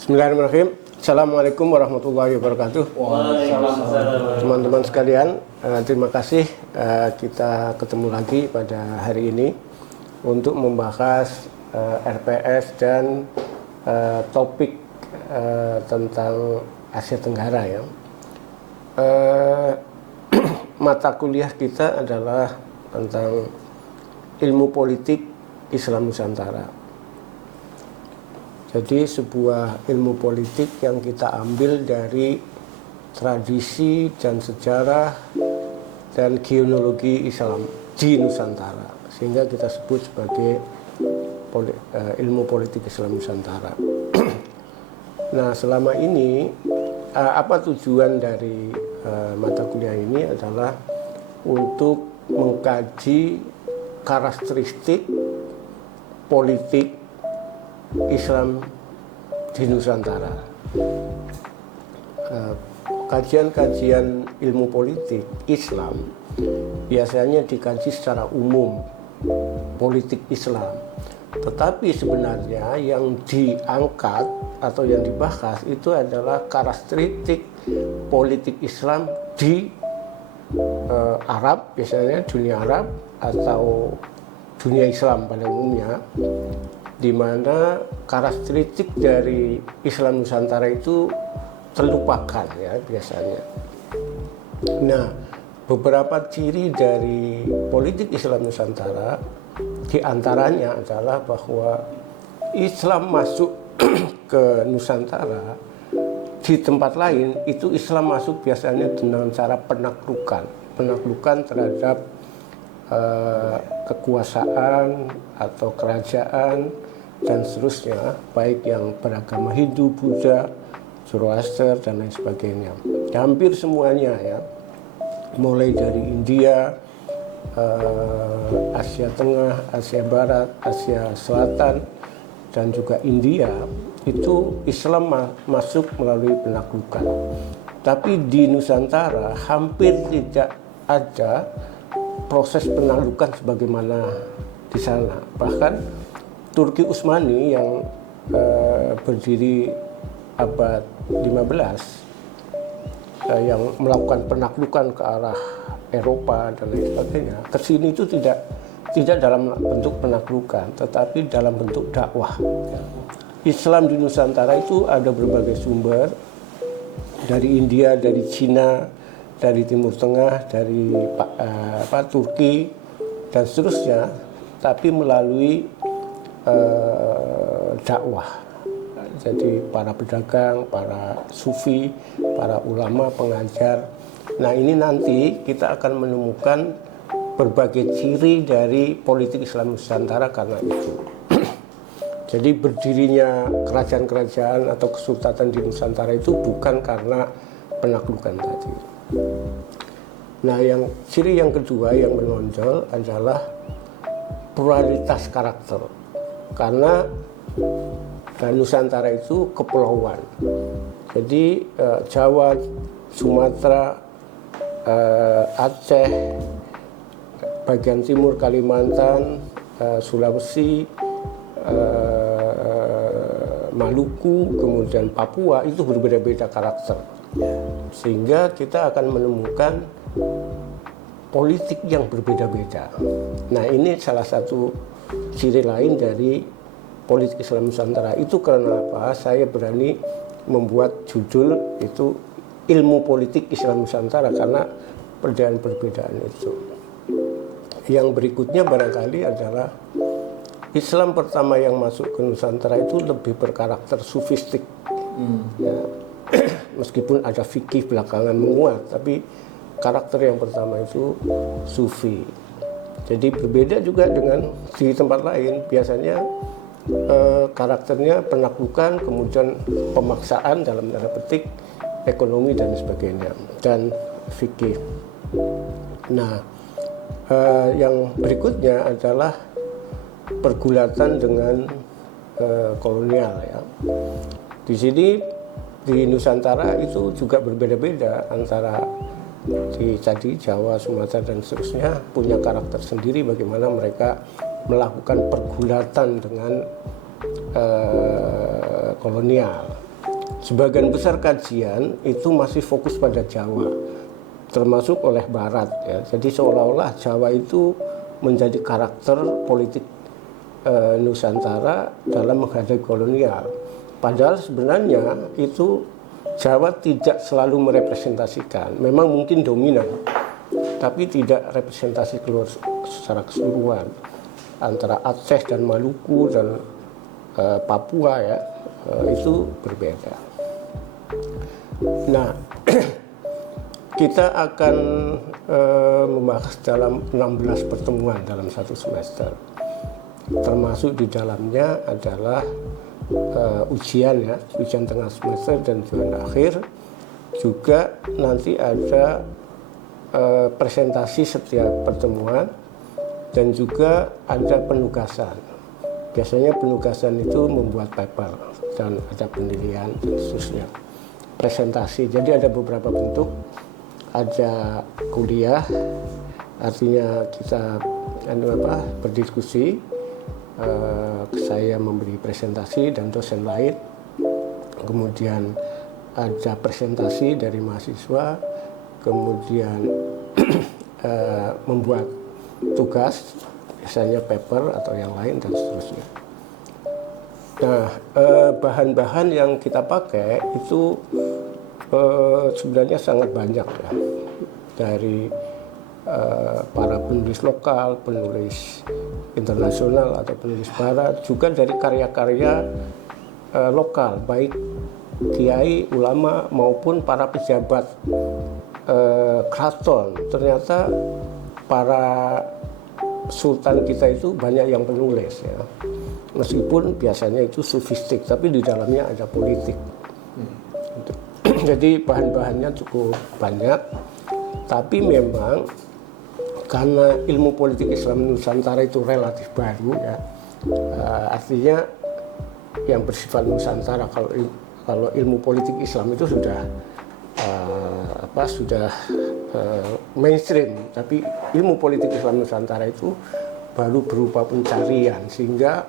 Bismillahirrahmanirrahim. Assalamualaikum warahmatullahi wabarakatuh. Teman-teman sekalian, terima kasih kita ketemu lagi pada hari ini untuk membahas RPS dan topik tentang Asia Tenggara ya. Mata kuliah kita adalah tentang ilmu politik Islam Nusantara. Jadi sebuah ilmu politik yang kita ambil dari tradisi dan sejarah dan genealogi Islam di Nusantara, sehingga kita sebut sebagai ilmu politik Islam Nusantara. Nah, selama ini apa tujuan dari mata kuliah ini adalah untuk mengkaji karakteristik politik Islam di Nusantara. Kajian-kajian ilmu politik Islam biasanya dikaji secara umum, politik Islam. Tetapi sebenarnya yang diangkat atau yang dibahas itu adalah karakteristik politik Islam di Arab, biasanya dunia Arab atau dunia Islam pada umumnya, di mana karakteristik dari Islam Nusantara itu terlupakan ya biasanya. Nah, beberapa ciri dari politik Islam Nusantara diantaranya adalah bahwa Islam masuk ke Nusantara di tempat lain itu Islam masuk biasanya dengan cara penaklukan terhadap kekuasaan atau kerajaan dan seterusnya, baik yang beragama Hindu, Buddha, Zoroaster dan lain sebagainya. Hampir semuanya ya, mulai dari India, Asia Tengah, Asia Barat, Asia Selatan, dan juga India, itu Islam masuk melalui penaklukan. Tapi di Nusantara hampir tidak ada proses penaklukan sebagaimana di sana. Bahkan Turki Utsmani yang berdiri abad 15 yang melakukan penaklukan ke arah Eropa dan lain sebagainya, kesini itu tidak dalam bentuk penaklukan, tetapi dalam bentuk dakwah. Islam di Nusantara itu ada berbagai sumber, dari India, dari Cina, dari Timur Tengah, dari Turki dan seterusnya, tapi melalui dakwah. Jadi para pedagang, para sufi, para ulama, pengajar. Nah, ini nanti kita akan menemukan berbagai ciri dari politik Islam Nusantara karena itu. Jadi berdirinya kerajaan-kerajaan atau kesultanan di Nusantara itu bukan karena penaklukan tadi. Nah, ciri yang kedua yang menonjol adalah pluralitas karakter. Karena Nusantara itu kepulauan. Jadi Jawa, Sumatera, Aceh, bagian timur Kalimantan, Sulawesi, Maluku, kemudian Papua itu berbeda-beda karakter. Sehingga kita akan menemukan politik yang berbeda-beda. Nah, ini salah satu ciri lain dari politik Islam Nusantara. Itu karena apa? Saya berani membuat judul itu ilmu politik Islam Nusantara karena perbedaan-perbedaan itu. Yang berikutnya barangkali adalah Islam pertama yang masuk ke Nusantara itu lebih berkarakter sufistik. Ya. Meskipun ada fikih belakangan menguat, tapi karakter yang pertama itu sufi. Jadi berbeda juga dengan di tempat lain. Biasanya karakternya penaklukan, kemudian pemaksaan dalam tanda petik, ekonomi dan sebagainya, dan fikih. Nah, yang berikutnya adalah pergulatan dengan kolonial ya. Di sini di Nusantara itu juga berbeda-beda antara di tadi Jawa, Sumatera dan seterusnya punya karakter sendiri bagaimana mereka melakukan pergulatan dengan kolonial. sebagian besar kajian itu masih fokus pada Jawa, termasuk oleh Barat ya. Jadi seolah-olah Jawa itu menjadi karakter politik Nusantara dalam menghadapi kolonial. Padahal sebenarnya itu Jawa tidak selalu merepresentasikan, memang mungkin dominan, tapi tidak representasi secara keseluruhan antara Aceh dan Maluku dan Papua ya, itu berbeda. Nah, kita akan membahas dalam 16 pertemuan dalam satu semester, termasuk di dalamnya adalah ujian ya, ujian tengah semester dan ujian akhir. Juga nanti ada presentasi setiap pertemuan dan juga ada penugasan. Biasanya penugasan itu membuat paper dan ada penilaian dan seterusnya. Presentasi, jadi ada beberapa bentuk. Ada kuliah, artinya kita berdiskusi. Saya memberi presentasi dan dosen lain, kemudian ada presentasi dari mahasiswa, kemudian membuat tugas, biasanya paper atau yang lain dan seterusnya. Nah, bahan-bahan yang kita pakai itu sebenarnya sangat banyak ya, dari para penulis lokal, penulis internasional atau penulis barat, juga dari karya-karya lokal, baik kiai, ulama maupun para pejabat keraton. Ternyata para sultan kita itu banyak yang penulis ya, meskipun biasanya itu sofistik, tapi di dalamnya ada politik. Jadi bahan-bahannya cukup banyak, tapi memang karena ilmu politik Islam Nusantara itu relatif baru ya, artinya yang bersifat Nusantara, kalau ilmu politik Islam itu sudah mainstream, tapi ilmu politik Islam Nusantara itu baru berupa pencarian, sehingga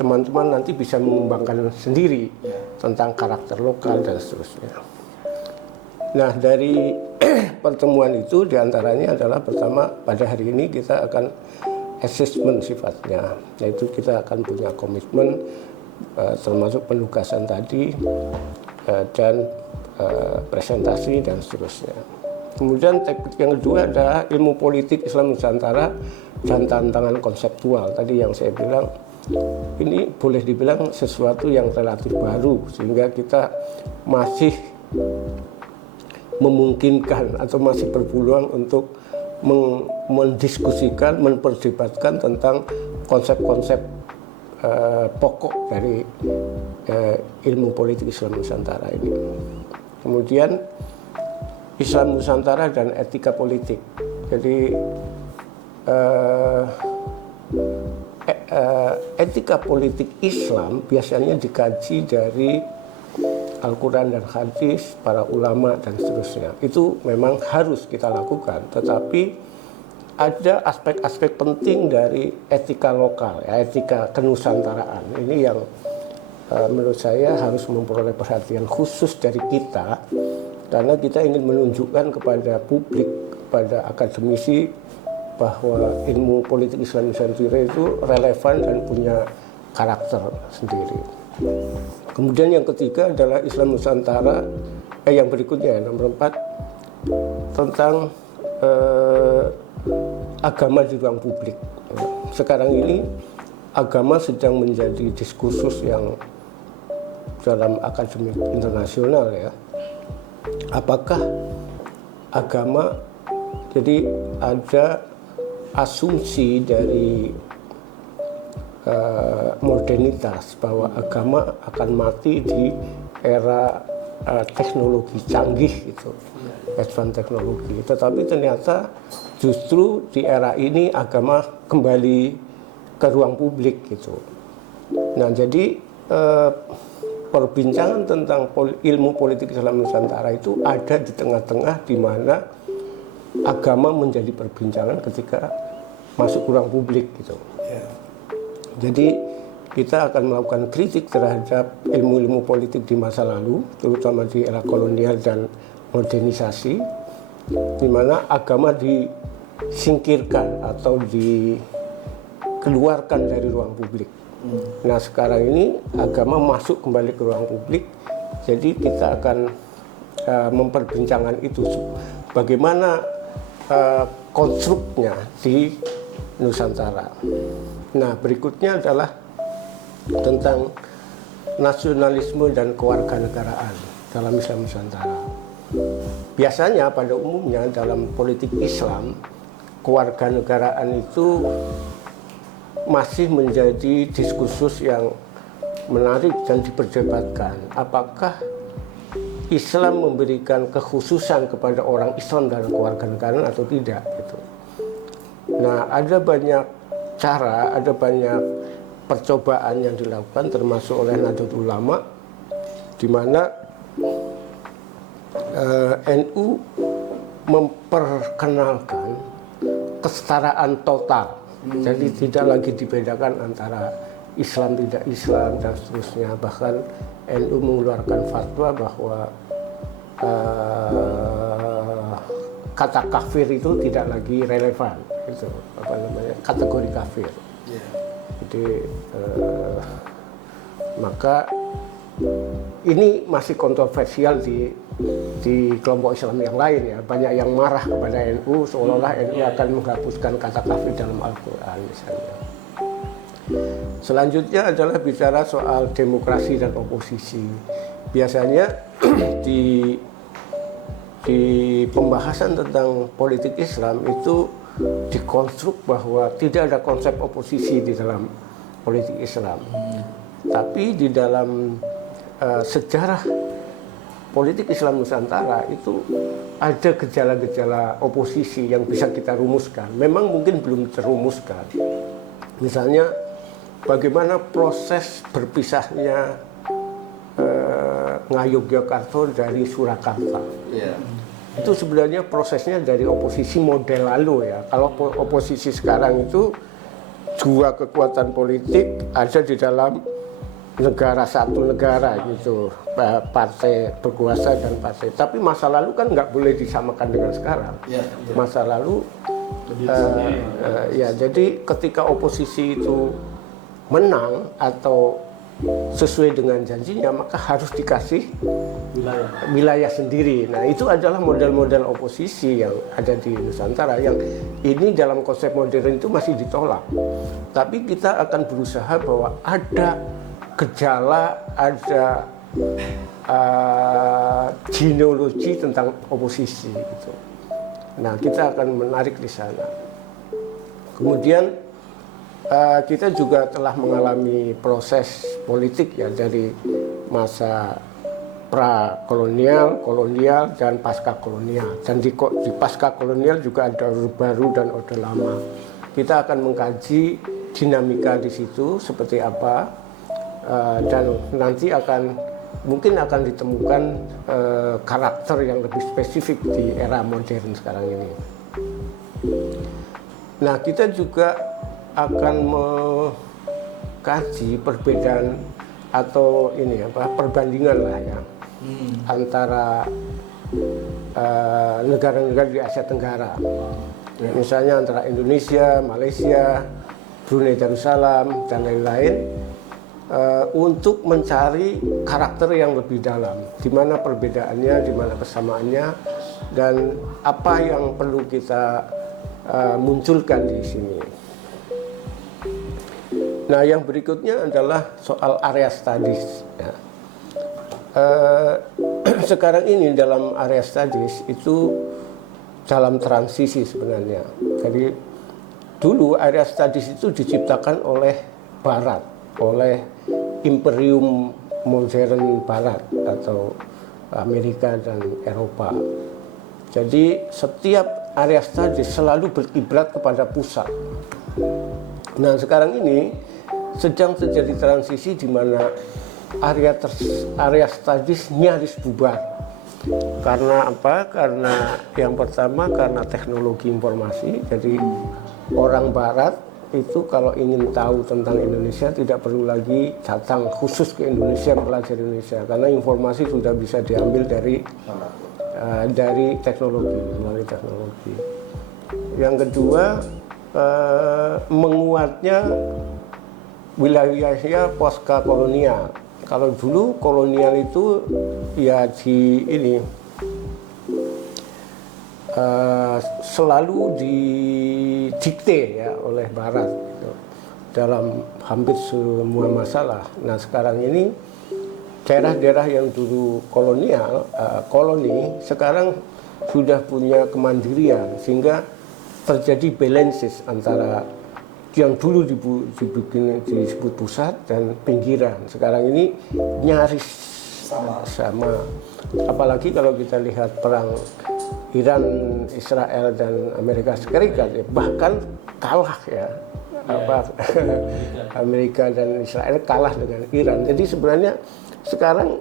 teman-teman nanti bisa mengembangkan sendiri tentang karakter lokal dan seterusnya. Nah, dari pertemuan itu diantaranya adalah pertama, pada hari ini kita akan assessment sifatnya, yaitu kita akan punya komitmen termasuk penugasan tadi dan presentasi dan seterusnya. Kemudian teknik yang kedua adalah ilmu politik Islam Nusantara dan tantangan konseptual. Tadi yang saya bilang, ini boleh dibilang sesuatu yang relatif baru, sehingga kita masih memungkinkan atau masih berpeluang untuk mendiskusikan, memperdebatkan tentang konsep-konsep pokok dari ilmu politik Islam Nusantara ini. Kemudian Islam Nusantara dan etika politik. Jadi etika politik Islam biasanya dikaji dari Al-Quran dan hadis, para ulama dan seterusnya. Itu memang harus kita lakukan, tetapi ada aspek-aspek penting dari etika lokal, ya, etika kenusantaraan. Ini yang menurut saya harus memperoleh perhatian khusus dari kita, karena kita ingin menunjukkan kepada publik, kepada akademisi, bahwa ilmu politik Islam Nusantara itu relevan dan punya karakter sendiri. Kemudian yang ketiga adalah Islam Nusantara, yang berikutnya nomor 4, tentang agama di ruang publik. Sekarang ini agama sedang menjadi diskursus yang dalam akademik internasional ya. Apakah agama, jadi ada asumsi dari modernitas bahwa agama akan mati di era teknologi canggih gitu, advance teknologi. Tetapi ternyata justru di era ini agama kembali ke ruang publik gitu. Nah, jadi perbincangan tentang ilmu politik Islam Nusantara itu ada di tengah-tengah, di mana agama menjadi perbincangan ketika masuk ke ruang publik gitu. Jadi kita akan melakukan kritik terhadap ilmu-ilmu politik di masa lalu, terutama di era kolonial dan modernisasi, di mana agama disingkirkan atau dikeluarkan dari ruang publik. Nah, sekarang ini agama masuk kembali ke ruang publik, jadi kita akan memperbincangkan itu, bagaimana konstruknya di Nusantara. Nah, berikutnya adalah tentang nasionalisme dan kewarganegaraan dalam Islam Nusantara. Biasanya pada umumnya dalam politik Islam, kewarganegaraan itu masih menjadi diskursus yang menarik dan diperdebatkan. Apakah Islam memberikan kekhususan kepada orang Islam dalam kewarganegaraan atau tidak? Gitu. Nah, ada banyak cara, ada banyak percobaan yang dilakukan, termasuk oleh Nahdlatul Ulama, di mana NU memperkenalkan kesetaraan total. Jadi tidak lagi dibedakan antara Islam tidak Islam dan seterusnya. Bahkan NU mengeluarkan fatwa bahwa kata kafir itu tidak lagi relevan, itu apa namanya, kategori kafir. Jadi maka ini masih kontroversial di kelompok Islam yang lain ya. Banyak yang marah kepada NU seolah-olah NU akan menghapuskan kata kafir dalam Al-Quran misalnya. Selanjutnya adalah bicara soal demokrasi dan oposisi. Biasanya di pembahasan tentang politik Islam itu dikonstruk bahwa tidak ada konsep oposisi di dalam politik Islam. Tapi di dalam sejarah politik Islam Nusantara itu ada gejala-gejala oposisi yang bisa kita rumuskan. Memang mungkin belum terumuskan. Misalnya bagaimana proses berpisahnya Ngayogyakarta dari Surakarta. Itu sebenarnya prosesnya dari oposisi model lalu ya. Kalau oposisi sekarang itu dua kekuatan politik ada di dalam negara, satu negara gitu, partai berkuasa dan partai. Tapi masa lalu kan nggak boleh disamakan dengan sekarang. Masa lalu ya, jadi ketika oposisi itu menang atau sesuai dengan janjinya, maka harus dikasih wilayah sendiri. Nah, itu adalah model-model oposisi yang ada di Nusantara, yang ini dalam konsep modern itu masih ditolak. Tapi kita akan berusaha bahwa ada gejala, ada genealogi tentang oposisi gitu. Nah, kita akan menarik di sana. Kemudian kita juga telah mengalami proses politik ya, dari masa pra-kolonial, kolonial, dan pasca-kolonial. Dan di pasca-kolonial juga ada Orde Baru dan Orde Lama. Kita akan mengkaji dinamika di situ seperti apa, dan nanti mungkin akan ditemukan karakter yang lebih spesifik di era modern sekarang ini. Nah, kita juga akan mengkaji perbedaan atau perbandingan lah ya, antara negara-negara di Asia Tenggara. Misalnya antara Indonesia, Malaysia, Brunei Darussalam dan lain-lain, untuk mencari karakter yang lebih dalam, di mana perbedaannya, di mana kesamaannya, dan apa yang perlu kita munculkan di sini. Nah, yang berikutnya adalah soal area studies. Ya. Sekarang ini dalam area studies itu dalam transisi sebenarnya. Jadi dulu area studies itu diciptakan oleh Barat, oleh imperium modern Barat atau Amerika dan Eropa. Jadi setiap area studies selalu berkiblat kepada pusat. Nah, sekarang ini sedang terjadi transisi di mana area studies nyaris bubar. Karena apa? Karena yang pertama karena teknologi informasi. Jadi orang Barat itu kalau ingin tahu tentang Indonesia tidak perlu lagi datang khusus ke Indonesia belajar Indonesia, karena informasi sudah bisa diambil dari teknologi, melalui teknologi. Yang kedua, menguatnya wilayahnya pasca kolonial. Kalau dulu kolonial itu ya selalu didikte ya oleh Barat gitu, dalam hampir semua masalah. Nah sekarang ini daerah-daerah yang dulu koloni sekarang sudah punya kemandirian, sehingga terjadi balances antara yang dulu disebut pusat dan pinggiran. Sekarang ini nyaris sama. Apalagi kalau kita lihat perang Iran, Israel dan Amerika Serikat, ya, bahkan kalah ya. Amerika dan Israel kalah dengan Iran. Jadi sebenarnya sekarang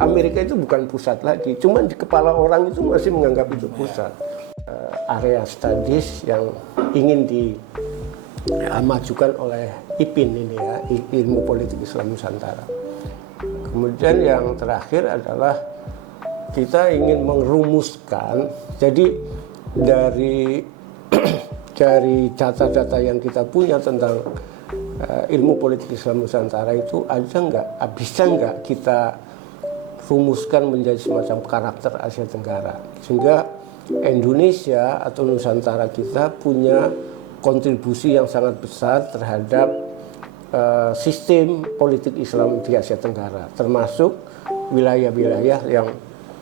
Amerika itu bukan pusat lagi, cuman di kepala orang itu masih menganggap itu pusat. Area studies yang ingin dimajukan oleh IPIN ini ya, Ilmu Politik Islam Nusantara. Kemudian yang terakhir adalah kita ingin merumuskan, jadi dari data-data yang kita punya tentang ilmu politik Islam Nusantara itu bisa nggak kita rumuskan menjadi semacam karakter Asia Tenggara, sehingga Indonesia atau Nusantara kita punya kontribusi yang sangat besar terhadap sistem politik Islam di Asia Tenggara, termasuk wilayah-wilayah yang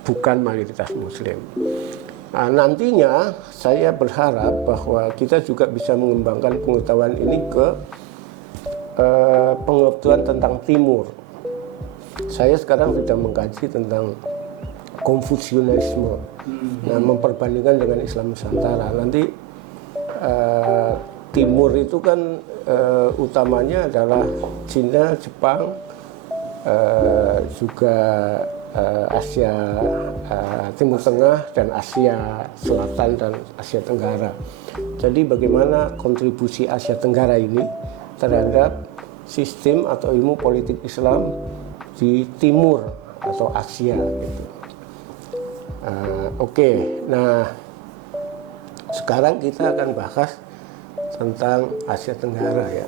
bukan mayoritas Muslim. Nah, nantinya saya berharap bahwa kita juga bisa mengembangkan pengetahuan ini ke pengetahuan tentang Timur. Saya sekarang sedang mengkaji tentang Konfusianisme, nah, memperbandingkan dengan Islam Nusantara. Nanti Timur itu kan utamanya adalah Cina, Jepang, juga Asia Timur Tengah dan Asia Selatan dan Asia Tenggara. Jadi bagaimana kontribusi Asia Tenggara ini terhadap sistem atau ilmu politik Islam di Timur atau Asia gitu. Oke. Nah sekarang kita akan bahas tentang Asia Tenggara ya.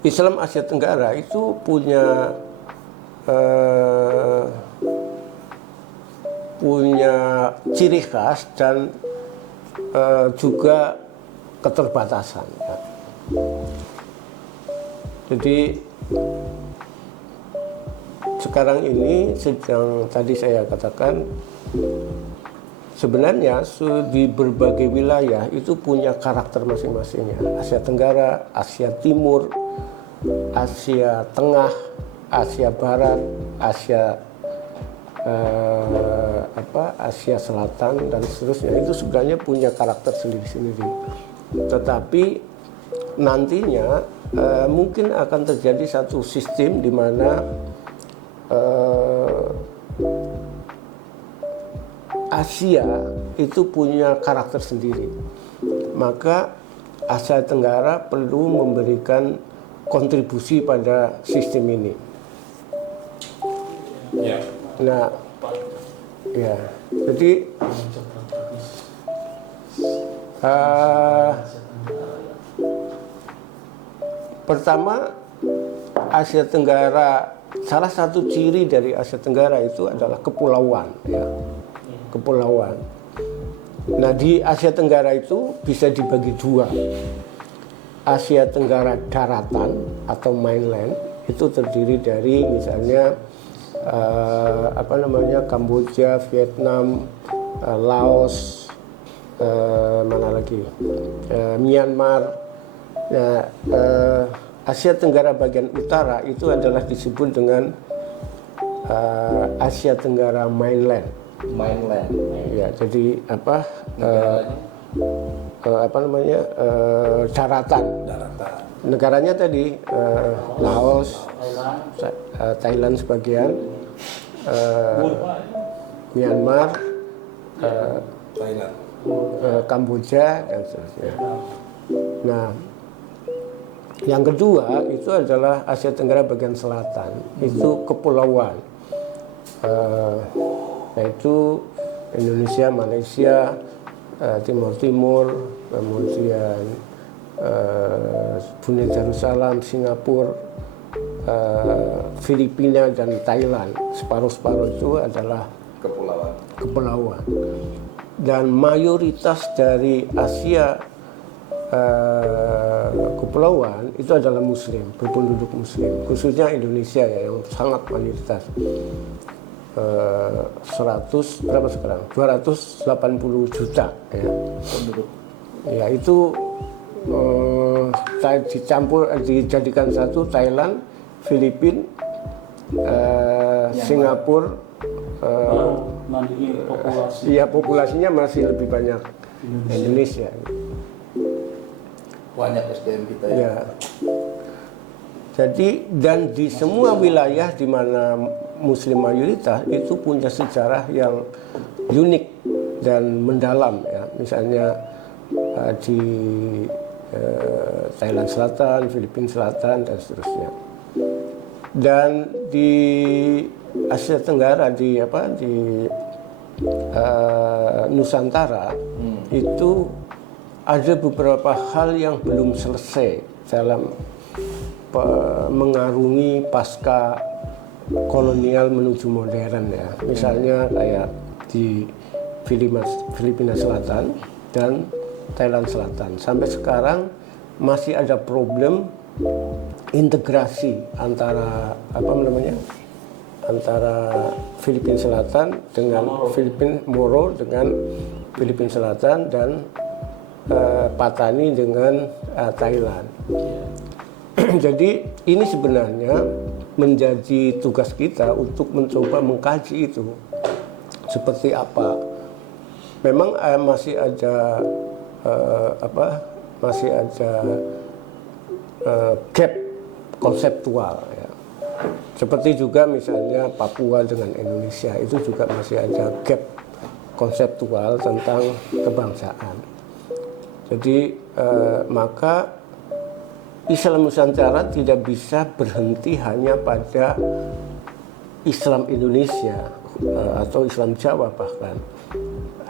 Islam Asia Tenggara itu punya ciri khas dan juga keterbatasan. Ya. Jadi sekarang ini sedang tadi saya katakan sebenarnya di berbagai wilayah itu punya karakter masing-masingnya. Asia Tenggara, Asia Timur, Asia Tengah, Asia Barat, Asia Asia Selatan dan seterusnya, itu sebenarnya punya karakter sendiri-sendiri. Tetapi nantinya mungkin akan terjadi satu sistem di mana Asia itu punya karakter sendiri. Maka Asia Tenggara perlu memberikan kontribusi pada sistem ini. Ya. Nah, ya, jadi pertama Asia Tenggara, salah satu ciri dari Asia Tenggara itu adalah kepulauan, ya, kepulauan. Nah di Asia Tenggara itu bisa dibagi dua. Asia Tenggara daratan atau mainland itu terdiri dari misalnya Kamboja, Vietnam, Laos, mana lagi, Myanmar. Nah, Asia Tenggara bagian utara itu adalah disebut dengan Asia Tenggara mainland. Ya, jadi daratan. Negaranya tadi Laos, Thailand sebagian, Myanmar, Thailand, Kamboja dan seterusnya. Nah, yang kedua itu adalah Asia Tenggara bagian selatan, itu kepulauan, yaitu Indonesia, Malaysia, Timur Timur, kemudian Brunei Darussalam, Singapura, Filipina dan Thailand. Separuh-separuh itu adalah kepulauan. Dan mayoritas dari Asia kepulauan itu adalah Muslim, berpenduduk Muslim, khususnya Indonesia ya, yang sangat mayoritas. 100 berapa sekarang? 280 juta ya. penduduk. Ya itu dijadikan satu Thailand, Filipina, Singapura. Iya, populasinya masih lebih banyak Indonesia. Banyak SDM kita ya. Ya. Jadi dan di semua wilayah di mana Muslim mayoritas itu punya sejarah yang unik dan mendalam ya. Misalnya di Thailand Selatan, Filipina Selatan dan seterusnya. Dan di Asia Tenggara di Nusantara itu ada beberapa hal yang belum selesai dalam mengarungi pasca kolonial menuju modern ya. Misalnya kayak di Filipina Selatan dan Thailand Selatan. Sampai sekarang masih ada problem integrasi antara antara Filipina Selatan dengan Moro dengan Filipina Selatan dan Patani dengan Thailand. Jadi ini sebenarnya menjadi tugas kita untuk mencoba mengkaji itu seperti apa. Memang masih ada gap konseptual ya. Seperti juga misalnya Papua dengan Indonesia itu juga masih ada gap konseptual tentang kebangsaan. Jadi maka Islam Nusantara tidak bisa berhenti hanya pada Islam Indonesia atau Islam Jawa, bahkan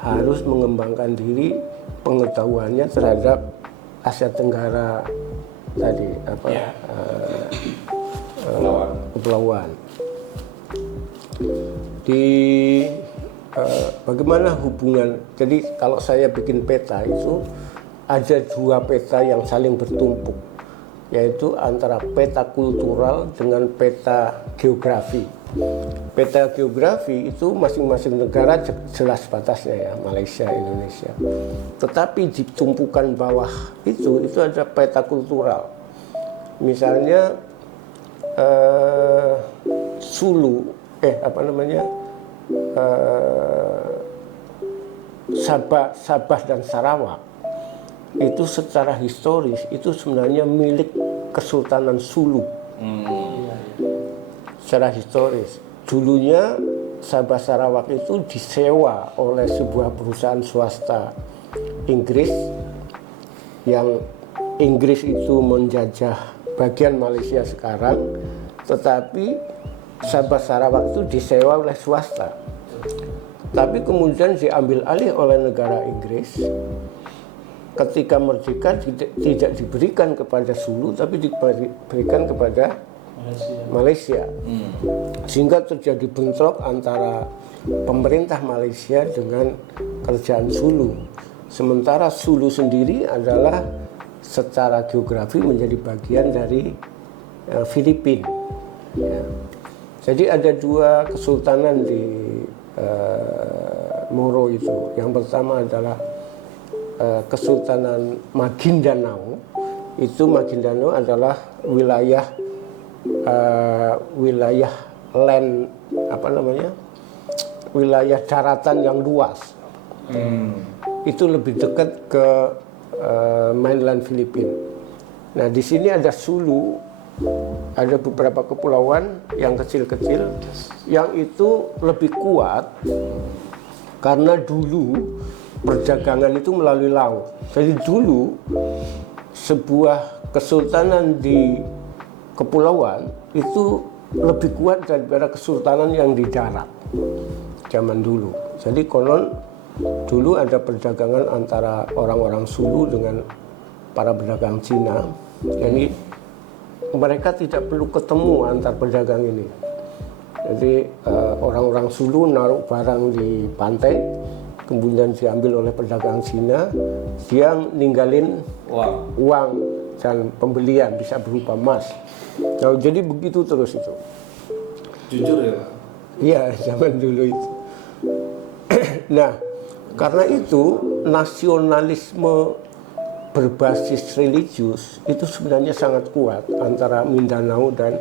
harus mengembangkan diri pengetahuannya terhadap Asia Tenggara tadi kepulauan. Di bagaimana hubungan? Jadi kalau saya bikin peta itu ada dua peta yang saling bertumpuk, yaitu antara peta kultural dengan peta geografi. Peta geografi itu masing-masing negara jelas batasnya ya, Malaysia, Indonesia. Tetapi di tumpukan bawah itu ada peta kultural. Misalnya Sulu, Sabah dan Sarawak itu secara historis itu sebenarnya milik Kesultanan Sulu. Secara historis dulunya Sabah Sarawak itu disewa oleh sebuah perusahaan swasta Inggris, yang Inggris itu menjajah bagian Malaysia sekarang, tetapi Sabah Sarawak itu disewa oleh swasta. Tapi kemudian diambil alih oleh negara Inggris. Ketika merdeka tidak diberikan kepada Sulu, tapi diberikan kepada Malaysia. Sehingga terjadi bentrok antara pemerintah Malaysia dengan kerajaan Sulu. Sementara Sulu sendiri adalah secara geografi menjadi bagian dari Filipina. Ya. Jadi ada dua kesultanan di Moro itu. Yang pertama adalah Kesultanan Maguindanao. Itu Maguindanao adalah wilayah wilayah daratan yang luas. Itu lebih dekat ke mainland Filipina. Nah, di sini ada Sulu, ada beberapa kepulauan yang kecil-kecil yang itu lebih kuat Karena dulu perdagangan itu melalui laut. Jadi dulu sebuah kesultanan di kepulauan itu lebih kuat daripada kesultanan yang di darat zaman dulu. Jadi konon dulu ada perdagangan antara orang-orang Sulu dengan para pedagang Cina. Jadi mereka tidak perlu ketemu antar pedagang ini. Jadi orang-orang Sulu naruh barang di pantai, kemudian diambil oleh pedagang Cina, dia ninggalin uang dan pembelian bisa berupa emas. Nah, jadi begitu terus itu. Jujur ya Pak? Iya, zaman dulu itu. Nah, karena itu nasionalisme berbasis religius itu sebenarnya sangat kuat antara Mindanao dan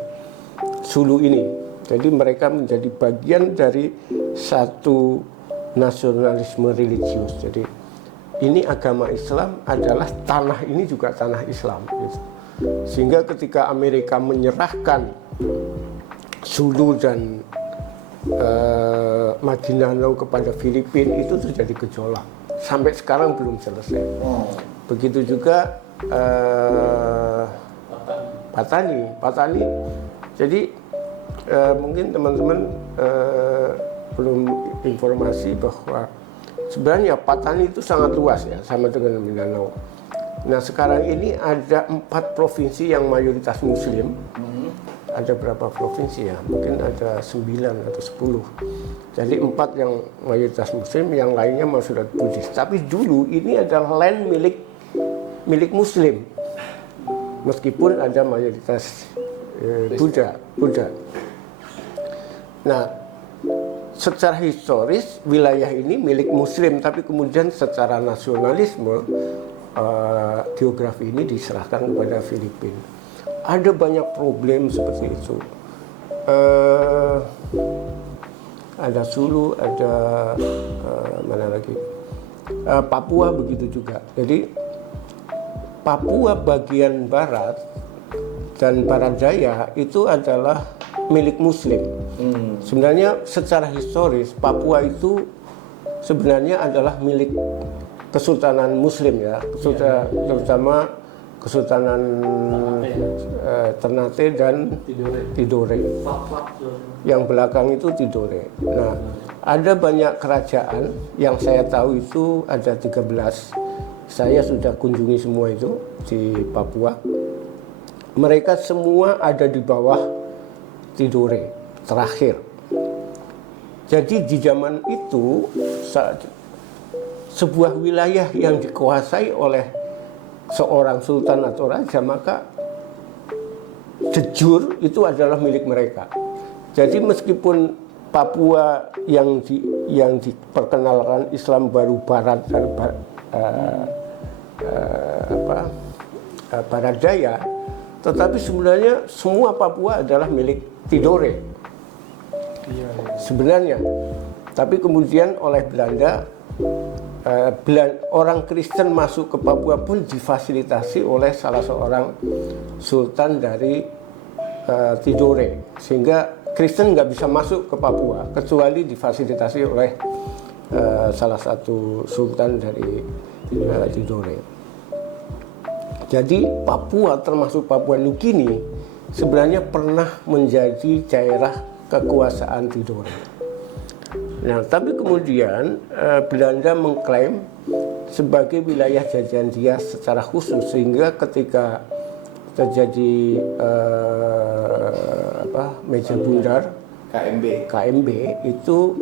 Sulu ini. Jadi mereka menjadi bagian dari satu nasionalisme religius. Jadi ini agama Islam adalah tanah ini juga tanah Islam. Gitu. Sehingga ketika Amerika menyerahkan Sulu dan Maguindanao kepada Filipina itu terjadi gejolak. Sampai sekarang belum selesai. Begitu juga Patani. Jadi mungkin teman-teman belum informasi bahwa sebenarnya Patani itu sangat luas ya, sama dengan Mindanao. Nah sekarang ini ada 4 provinsi yang mayoritas Muslim. Ada berapa provinsi ya? Mungkin ada 9 atau 10. Jadi 4 yang mayoritas Muslim, yang lainnya sudah Buddhis. Tapi dulu ini adalah land milik Muslim, meskipun ada mayoritas Buddha. Nah, secara historis wilayah ini milik Muslim, tapi kemudian secara nasionalisme geografi ini diserahkan kepada Filipina. Ada banyak problem seperti itu. Ada Sulu, ada mana lagi? Papua begitu juga. Jadi Papua bagian barat dan barat daya itu adalah milik Muslim. Sebenarnya secara historis Papua itu sebenarnya adalah milik Kesultanan Muslim ya, terutama Kesultanan Ternate dan Tidore. Yang belakang itu Tidore. Nah, ada banyak kerajaan yang saya tahu itu ada 13. Saya sudah kunjungi semua itu di Papua. Mereka semua ada di bawah Tidore terakhir. Jadi di zaman itu sebuah wilayah yang dikuasai oleh seorang sultan atau raja, maka jujur itu adalah milik mereka. Jadi meskipun Papua yang diperkenalkan Islam baru barat dan barat daya, tetapi sebenarnya semua Papua adalah milik Tidore. Sebenarnya, tapi kemudian oleh Belanda, orang Kristen masuk ke Papua pun difasilitasi oleh salah seorang sultan dari Tidore, sehingga Kristen nggak bisa masuk ke Papua kecuali difasilitasi oleh salah satu sultan dari Tidore. Jadi Papua, termasuk Papua Nugini, sebenarnya pernah menjadi daerah kekuasaan Tidore. Nah, tapi kemudian Belanda mengklaim sebagai wilayah jajahan dia secara khusus, sehingga ketika terjadi meja bundar KMB itu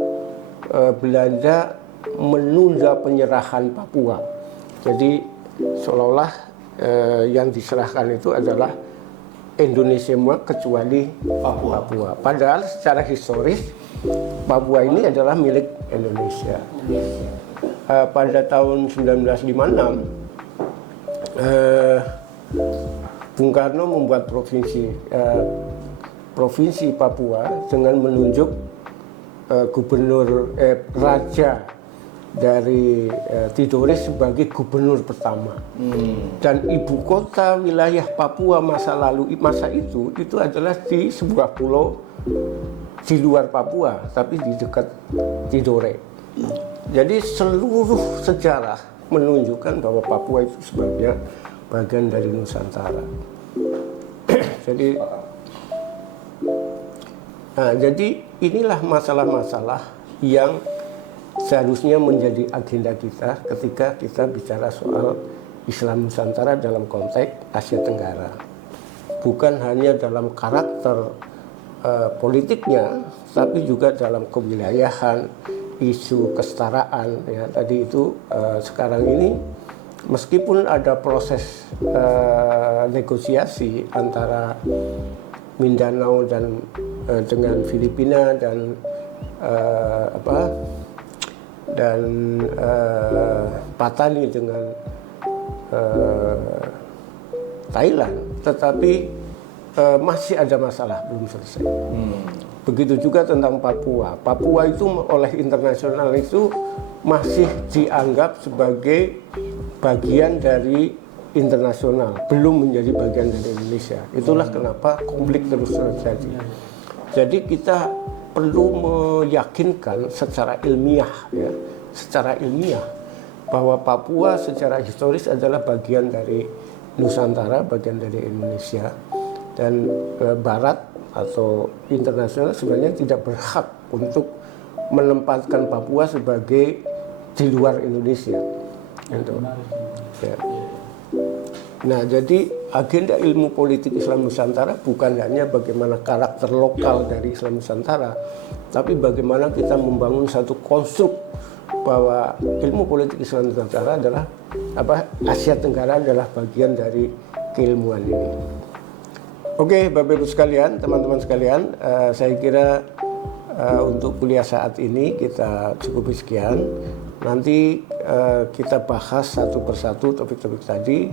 Belanda menunda penyerahan Papua. Jadi seolah-olah yang diserahkan itu adalah Indonesia semua kecuali Papua. Padahal secara historis Papua ini adalah milik Indonesia. Pada tahun 1956 Bung Karno membuat provinsi Papua dengan menunjuk raja dari Tidore sebagai gubernur pertama. Dan ibu kota wilayah Papua masa itu adalah di sebuah pulau di luar Papua, tapi di dekat Tidore. Jadi seluruh sejarah menunjukkan bahwa Papua itu sebenarnya bagian dari Nusantara. Jadi inilah masalah-masalah yang seharusnya menjadi agenda kita ketika kita bicara soal Islam Nusantara dalam konteks Asia Tenggara. Bukan hanya dalam karakter politiknya, tapi juga dalam kewilayahan, isu kesetaraan. Ya, tadi itu sekarang ini meskipun ada proses negosiasi antara Mindanao dan dengan Filipina dan Patani dengan Thailand, tetapi masih ada masalah belum selesai. Begitu juga tentang Papua. Papua itu oleh internasional itu masih dianggap sebagai bagian dari internasional, belum menjadi bagian dari Indonesia. Itulah kenapa konflik terus terjadi. Jadi kita perlu meyakinkan secara ilmiah, ya, secara ilmiah bahwa Papua secara historis adalah bagian dari Nusantara, bagian dari Indonesia, dan Barat atau internasional sebenarnya tidak berhak untuk menempatkan Papua sebagai di luar Indonesia. Gitu. Ya. Nah, jadi agenda ilmu politik Islam Nusantara bukan hanya bagaimana karakter lokal dari Islam Nusantara, tapi bagaimana kita membangun satu konstruk bahwa ilmu politik Islam Nusantara adalah Asia Tenggara adalah bagian dari keilmuan ini. Oke, Bapak Ibu sekalian, teman-teman sekalian, saya kira untuk kuliah saat ini kita cukupi sekian. Nanti kita bahas satu persatu topik-topik tadi,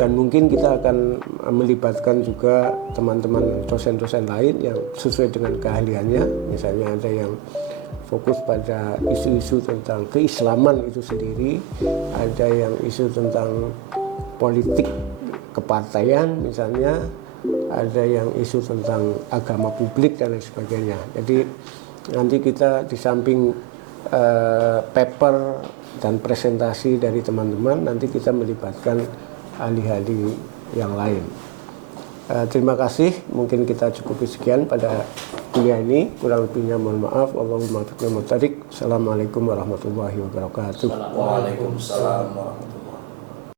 dan mungkin kita akan melibatkan juga teman-teman dosen-dosen lain yang sesuai dengan keahliannya. Misalnya ada yang fokus pada isu-isu tentang keislaman itu sendiri, ada yang isu tentang politik kepartaian misalnya, ada yang isu tentang agama publik dan lain sebagainya. Jadi nanti kita di samping paper dan presentasi dari teman-teman, nanti kita melibatkan ahli-ahli yang lain. Terima kasih, mungkin kita cukupi sekian pada kuliah ini. Kurang lebihnya mohon maaf. Allahumma taufiq wa tarik. Assalamualaikum warahmatullahi wabarakatuh. Waalaikumsalam warahmatullahi wabarakatuh.